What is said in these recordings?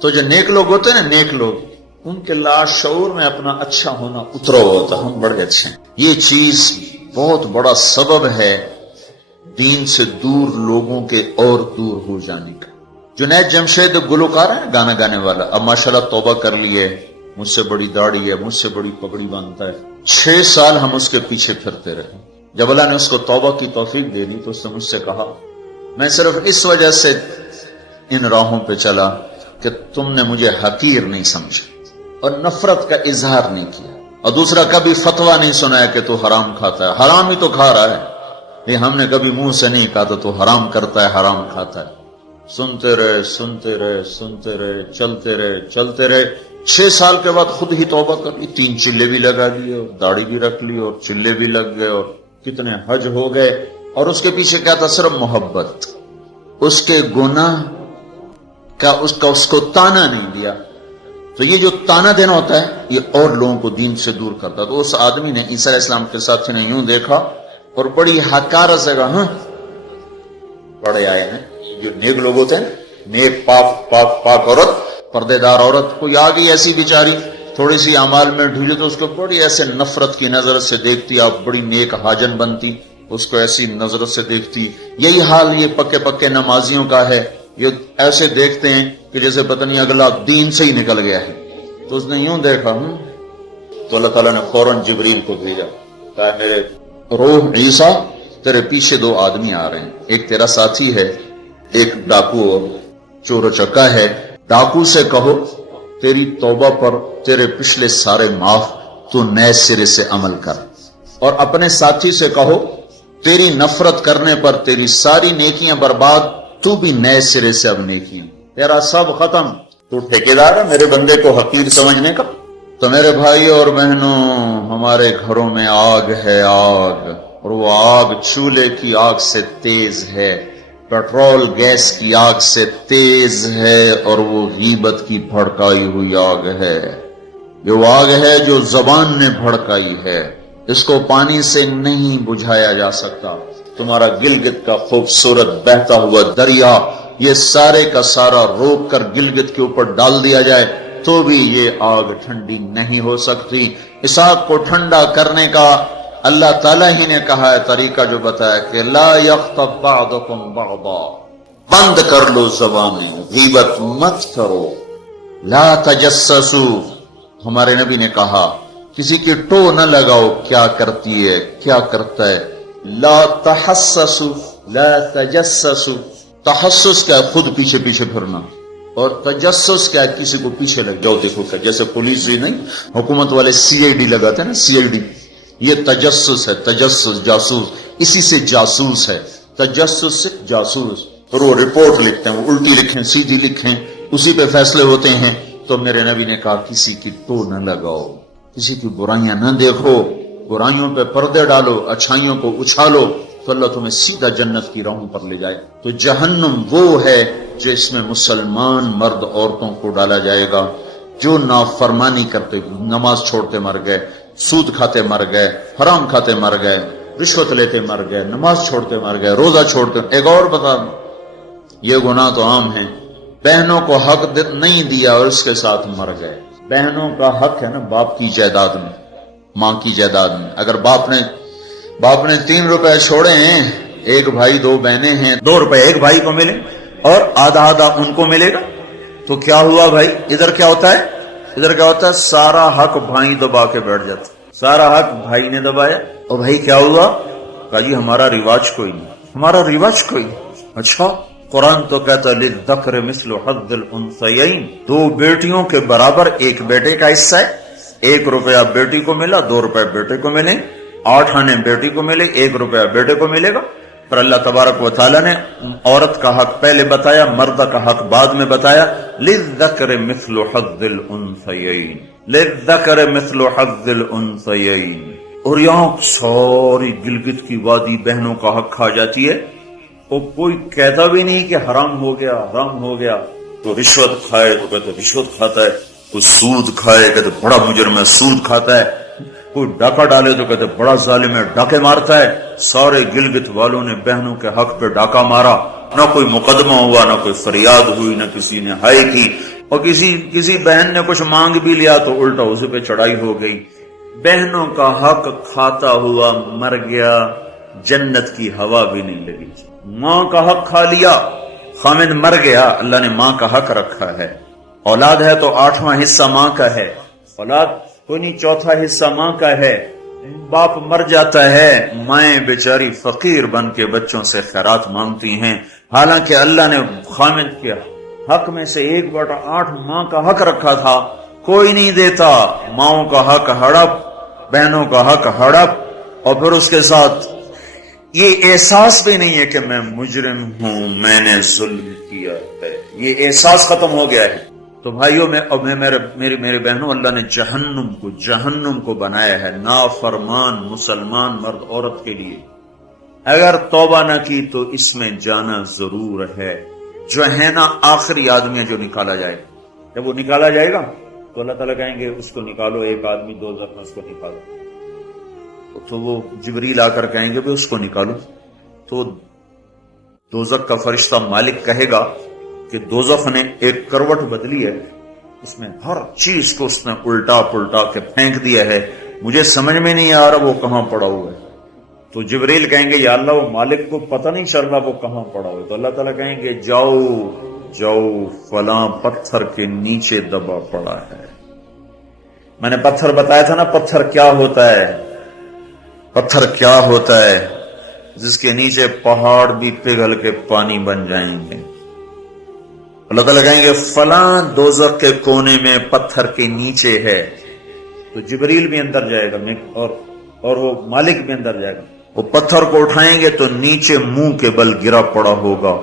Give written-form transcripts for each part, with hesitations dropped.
تو جو نیک لوگ ہوتے ہیں نا، نیک لوگ، ان کے لاشعور میں اپنا اچھا ہونا اترا ہوتا، ہم بڑے اچھے ہیں. یہ چیز بہت بڑا سبب ہے دین سے دور لوگوں کے اور دور ہو جانے کا. جنید جمشید گلوکار ہے، گانا گانے والا، اب ماشاءاللہ توبہ کر لی ہے، مجھ سے بڑی داڑھی ہے، مجھ سے بڑی پگڑی باندھتا ہے. 6 سال ہم اس کے پیچھے پھرتے رہے. جب اللہ نے اس کو توبہ کی توفیق دے دی تو اس نے مجھ سے کہا میں صرف اس وجہ سے ان راہوں پہ چلا کہ تم نے مجھے حقیر نہیں سمجھا اور نفرت کا اظہار نہیں کیا، اور دوسرا کبھی فتویٰ نہیں سنایا کہ تو حرام کھاتا ہے. حرام ہی تو کھا رہا ہے، یہ ہم نے کبھی منہ سے نہیں کہا تو حرام کرتا ہے، حرام کھاتا ہے. سنتے رہے سنتے رہے سنتے رہے، چلتے رہے چلتے رہے. 6 سال کے بعد خود ہی توبہ کر لی، 3 چلے بھی لگا دیے اور داڑھی بھی رکھ لی اور چلے بھی لگ گئے اور کتنے حج ہو گئے. اور اس کے پیچھے کیا تھا؟ صرف محبت. اس کے گناہ کا اس کو تانا نہیں دیا. تو یہ جو تانا دینا ہوتا ہے یہ اور لوگوں کو دین سے دور کرتا. تو اس آدمی نے عیسیٰ علیہ السلام کے ساتھی نے یوں دیکھا اور بڑی حقارت سے کہا ہاں بڑے آئے ہیں. جو نیک لوگ ہوتے ہیں، نیک پاک عورت، پردے دار عورت، کوئی آ گئی ایسی بیچاری تھوڑی سی اعمال میں ڈھیلی تو اس کو بڑی ایسے نفرت کی نظر سے دیکھتی. آپ بڑی نیک حاجن بنتی، اس کو ایسی نظر سے دیکھتی. یہی حال یہ پکے نمازیوں کا ہے. یہ ایسے دیکھتے ہیں کہ جیسے پتہ نہیں اگلا دین سے ہی نکل گیا ہے. تو اس نے یوں دیکھا تو اللہ تعالیٰ نے فوراً جبریل کو بھیجا، کہا میرے روح عیسیٰ تیرے پیچھے 2 آدمی آ رہے ہیں، ایک تیرا ساتھی ہے، ایک ڈاکو اور چور و چکا ہے. ڈاکو سے کہو تیری توبہ پر تیرے پچھلے سارے معاف، تو نئے سرے سے عمل کر. اور اپنے ساتھی سے کہو تیری نفرت کرنے پر تیری ساری نیکیاں برباد، تو بھی نئے سرے سے اب نیکیاں، تیرا سب ختم. تو ٹھیکیدار ہے میرے بندے کو حقیر سمجھنے کا. تو میرے بھائی اور بہنوں، ہمارے گھروں میں آگ ہے، آگ، اور وہ آگ چولہے کی آگ سے تیز ہے، پیٹرول گیس کی آگ سے تیز ہے، اور وہ غیبت کی بھڑکائی ہوئی آگ ہے. یہ وہ آگ ہے جو زبان نے بھڑکائی ہے، اس کو پانی سے نہیں بجھایا جا سکتا. تمہارا گلگت کا خوبصورت بہتا ہوا دریا یہ سارے کا سارا روک کر گلگت کے اوپر ڈال دیا جائے تو بھی یہ آگ ٹھنڈی نہیں ہو سکتی. اس آگ کو ٹھنڈا کرنے کا اللہ تعالیٰ ہی نے کہا ہے طریقہ، جو بتایا کہ لا یغتب بعضکم بعضا، بند کر لو زبانیں، غیبت مت کرو. لا تجسسوا، ہمارے نبی نے کہا کسی کی ٹو نہ لگاؤ کیا کرتی ہے کیا کرتا ہے. لا تحسسوا، لا تجسسوا. تحسس کیا ہے؟ خود پیچھے پھرنا. اور تجسس کیا ہے؟ کسی کو پیچھے لگ جاؤ دیکھو کیا. جیسے پولیس ہی نہیں، حکومت والے CID لگاتے ہیں نا، CID، یہ تجسس ہے. تجسس جاسوس، اسی سے جاسوس ہے. تجسس سے جاسوس. اور وہ رپورٹ لکھتے ہیں، وہ الٹی لکھیں سیدھی لکھیں، اسی پہ فیصلے ہوتے ہیں. تو میرے نبی نے کہا کسی کی ٹو نہ لگاؤ، کسی کی برائیاں نہ دیکھو، برائیوں پہ پردے ڈالو، اچھائیوں کو اچھالو، تو اللہ تمہیں سیدھا جنت کی راہوں پر لے جائے. تو جہنم وہ ہے جس میں مسلمان مرد عورتوں کو ڈالا جائے گا جو نافرمانی کرتے، نماز چھوڑتے مر گئے، سود کھاتے مر گئے، حرام کھاتے مر گئے، رشوت لیتے مر گئے، نماز چھوڑتے مر گئے، روزہ چھوڑتے. ایک اور بتا دوں، یہ گناہ تو عام ہیں. بہنوں کو حق نہیں دیا اور اس کے ساتھ مر گئے. بہنوں کا حق ہے نا باپ کی جائیداد میں، ماں کی جائیداد میں. اگر باپ نے 3 روپے چھوڑے ہیں، ایک بھائی 2 بہنیں ہیں، 2 روپے ایک بھائی کو ملے اور آدھا ان کو ملے گا، تو کیا ہوا بھائی؟ ادھر کیا ہوتا ہے؟ سارا حق بھائی دبا کے بیٹھ جاتا. سارا حق بھائی نے دبایا، اور بھائی کیا ہوا؟ کہا جی ہمارا رواج کوئی نہیں. اچھا، قرآن تو کہتا للذکر مثل حظ الانثیین، 2 بیٹیوں کے برابر ایک بیٹے کا حصہ ہے. 1 روپیہ بیٹی کو ملا، 2 روپے بیٹے کو ملے، 8 آنے بیٹی کو ملے، 1 روپیہ بیٹے کو ملے گا. پر اللہ تبارک و تعالیٰ نے عورت کا حق پہلے بتایا، مرد کا حق بعد میں بتایا. للذکر مثل حظ الانثیین، للذکر مثل حظ الانثیین. اور یہاں ساری گلگت کی وادی بہنوں کا حق کھا جاتی ہے، اور کوئی کہتا بھی نہیں کہ حرام ہو گیا. تو رشوت کھائے تو کہتے رشوت کھاتا ہے، کوئی سود کھائے کہتے بڑا مجرم ہے سود کھاتا ہے، کوئی ڈاکہ ڈالے تو کہتے بڑا ظالم ہے ڈاکے مارتا ہے. سارے گلگت والوں نے بہنوں کے حق پہ ڈاکہ مارا، نہ کوئی مقدمہ ہوا، نہ کوئی فریاد ہوئی، نہ کسی نے ہائے کی. اور کسی بہن نے کچھ مانگ بھی لیا تو الٹا اسے پہ چڑھائی ہو گئی. بہنوں کا حق کھاتا ہوا مر گیا، جنت کی ہوا بھی نہیں لگی. ماں کا حق کھا لیا، خامد مر گیا، اللہ نے ماں کا حق رکھا ہے. اولاد ہے تو 8واں حصہ ماں کا ہے، اولاد کوئی نہیں 4تھا حصہ ماں کا ہے. باپ مر جاتا ہے، مائیں بیچاری فقیر بن کے بچوں سے خیرات مانگتی ہیں، حالانکہ اللہ نے خامد کے حق میں سے 1/8 ماں کا حق رکھا تھا، کوئی نہیں دیتا. ماؤں کا حق ہڑپ، بہنوں کا حق ہڑپ، اور پھر اس کے ساتھ یہ احساس بھی نہیں ہے کہ میں مجرم ہوں، میں نے ظلم کیا ہے، یہ احساس ختم ہو گیا ہے. تو بھائیوں میرے بہنوں، اللہ نے جہنم کو بنایا ہے نافرمان مسلمان مرد عورت کے لیے. اگر توبہ نہ کی تو اس میں جانا ضرور ہے. جو ہے نا آخری آدمی ہے جو نکالا جائے گا. جب وہ نکالا جائے گا تو اللہ تعالیٰ کہیں گے اس کو نکالو، ایک آدمی دوزخ میں اس کو نکالو. تو وہ جبریل آ کر کہیں گے بھی اس کو نکالو. تو دوزخ کا فرشتہ مالک کہے گا کہ دوزخ نے ایک کروٹ بدلی ہے، اس میں ہر چیز کو اس نے الٹا پلٹا کے پھینک دیا ہے، مجھے سمجھ میں نہیں آ رہا وہ کہاں پڑا ہوا ہے. تو جبریل کہیں گے یا اللہ وہ مالک کو پتہ نہیں چل رہا وہ کہاں پڑا ہوا ہے. تو اللہ تعالیٰ کہیں گے جاؤ فلاں پتھر کے نیچے دبا پڑا ہے. میں نے پتھر بتایا تھا نا، پتھر کیا ہوتا ہے، پتھر کیا ہوتا ہے جس کے نیچے پہاڑ بھی پگھل کے پانی بن جائیں گے. اللہ تعالیٰ کہیں گے فلاں دوزخ کے کونے میں پتھر کے نیچے ہے. تو جبریل بھی اندر جائے گا اور وہ مالک بھی اندر جائے گا. وہ پتھر کو اٹھائیں گے تو نیچے منہ کے بل گرا پڑا ہوگا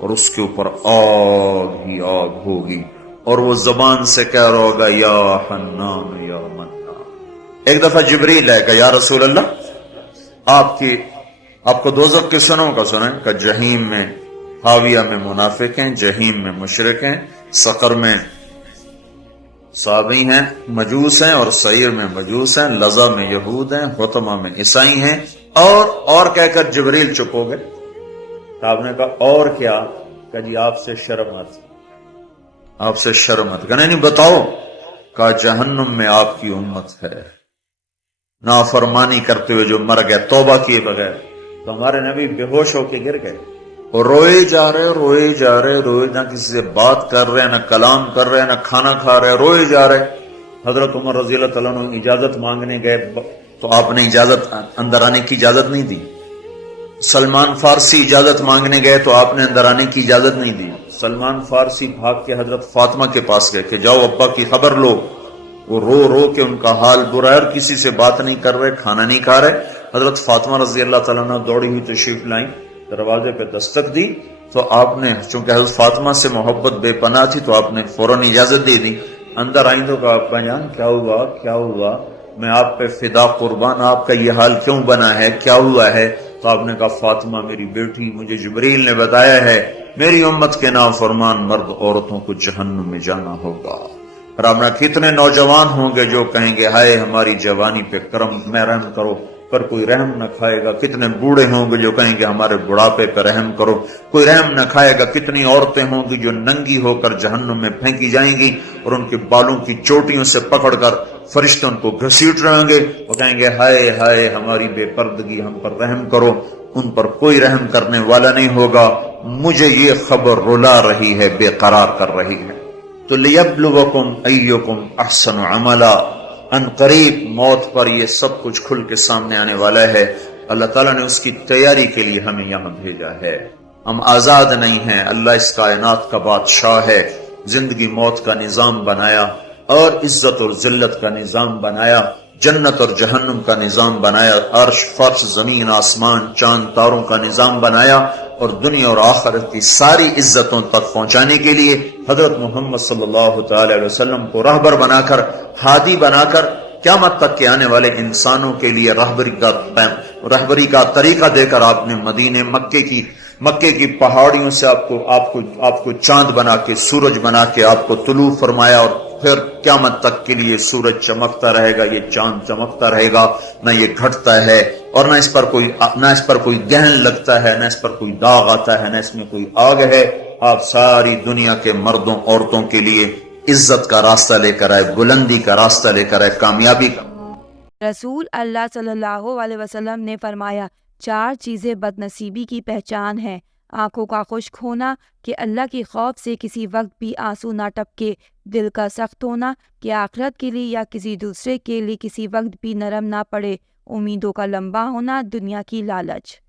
اور اس کے اوپر آگ ہی آگ ہوگی، اور وہ زبان سے کہہ رہا ہوگا یا حنان یا منان. ایک دفعہ جبریل ہے کہ یا رسول اللہ آپ کو دوزخ کے سنوں کا سنیں کہ جہیم میں حاویہ میں منافق ہیں، جہیم میں مشرک ہیں، سقر میں صابی ہیں مجوس ہیں، اور سعیر میں مجوس ہیں، لظہ میں یہود ہیں، حطمہ میں عیسائی ہیں. اور کہہ کر جبریل چپ ہو گئے. تو آپ نے کہا اور کیا؟ کہ جی آپ سے شرمت کہنے نہیں بتاؤ. کہا جہنم میں آپ کی امت ہے، نافرمانی کرتے ہوئے جو مر گئے توبہ کیے بغیر. تو ہمارے نبی بے ہوش ہو کے گر گئے اور روئے جا رہے، نہ کسی سے بات کر رہے، نہ کلام کر رہے، نہ کھانا کھا رہے، روئے جا رہے. حضرت عمر رضی اللہ تعالیٰ عنہ اجازت مانگنے گئے تو آپ نے اندر آنے کی اجازت نہیں دی. سلمان فارسی اجازت مانگنے گئے تو آپ نے اندر آنے کی اجازت نہیں دی. سلمان فارسی بھاگ کے حضرت فاطمہ کے پاس گئے کہ جاؤ ابا کی خبر لو. وہ رو کے ان کا حال برا ہے، کسی سے بات نہیں کر رہے، کھانا نہیں کھا رہے. حضرت فاطمہ رضی اللہ تعالیٰ عنہ دوڑی ہوئی تشریف لائیں، دروازے پہ دستک دی تو آپ نے، چونکہ حضرت فاطمہ سے محبت بے پناہ تھی تو آپ نے فوراً اجازت دے دی. اندر آئیں تو کہا ابا جان کیا ہوا، میں آپ پہ فدا قربان، آپ کا یہ حال کیوں بنا ہے، کیا ہوا ہے؟ تو آپ نے کہا فاطمہ میری بیٹی، مجھے جبریل نے بتایا ہے میری امت کے نافرمان مرد عورتوں کو جہنم میں جانا ہوگا. اور آپ نے کتنے نوجوان ہوں گے جو کہیں گے ہائے ہماری جوانی پہ کرم میں رحم کرو، پر کوئی رحم نہ کھائے گا. کتنے بوڑھے ہوں گے جو کہیں گے ہمارے بڑھاپے پہ رحم کرو، کوئی رحم نہ کھائے گا. کتنی عورتیں ہوں گی جو ننگی ہو کر جہنم میں پھینکی جائیں گی اور ان کے بالوں کی چوٹیوں سے پکڑ کر فرشتے ان کو گھسیٹ رہیں گے اور کہیں گے ہائے ہماری بے پردگی، ہم پر رحم کرو. ان پر کوئی رحم کرنے والا نہیں ہوگا. مجھے یہ خبر رلا رہی ہے، بے قرار کر رہی ہے. تو لیبلوکم ایکم احسن عملا، ان قریب موت پر یہ سب کچھ کھل کے سامنے آنے والا ہے. اللہ تعالیٰ نے اس کی تیاری کے لیے ہمیں یہاں بھیجا ہے. ہم آزاد نہیں ہیں، اللہ اس کائنات کا بادشاہ ہے. زندگی موت کا نظام بنایا اور عزت اور ذلت کا نظام بنایا، جنت اور جہنم کا نظام بنایا، عرش فرش زمین آسمان چاند تاروں کا نظام بنایا، اور دنیا اور آخرت کی ساری عزتوں تک پہنچانے کے لیے حضرت محمد صلی اللہ تعالی علیہ وسلم کو رہبر بنا کر، ہادی بنا کر، قیامت تک کے آنے والے انسانوں کے لیے رہبری کا طریقہ دے کر آپ نے مدینے مکے کی پہاڑیوں سے آپ کو چاند بنا کے، سورج بنا کے آپ کو طلوع فرمایا. اور پھر قیامت تک کے لیے سورج چمکتا رہے گا، یہ چاند چمکتا رہے گا، نہ یہ گھٹتا ہے اور نہ اس پر کوئی گہن لگتا ہے، نہ اس پر کوئی داغ آتا ہے، نہ اس میں کوئی آگ ہے. آپ ساری دنیا کے مردوں عورتوں کے لیے عزت کا راستہ لے کر آئے، بلندی کا راستہ لے کر آئے، کامیابی کا۔ رسول اللہ صلی اللہ علیہ وسلم نے فرمایا 4 چیزیں بد نصیبی کی پہچان ہیں: آنکھوں کا خشک ہونا کہ اللہ کے خوف سے کسی وقت بھی آنسو نہ ٹپکے، دل کا سخت ہونا کہ آخرت کے لیے یا کسی دوسرے کے لیے کسی وقت بھی نرم نہ پڑے، امیدوں کا لمبا ہونا، دنیا کی لالچ۔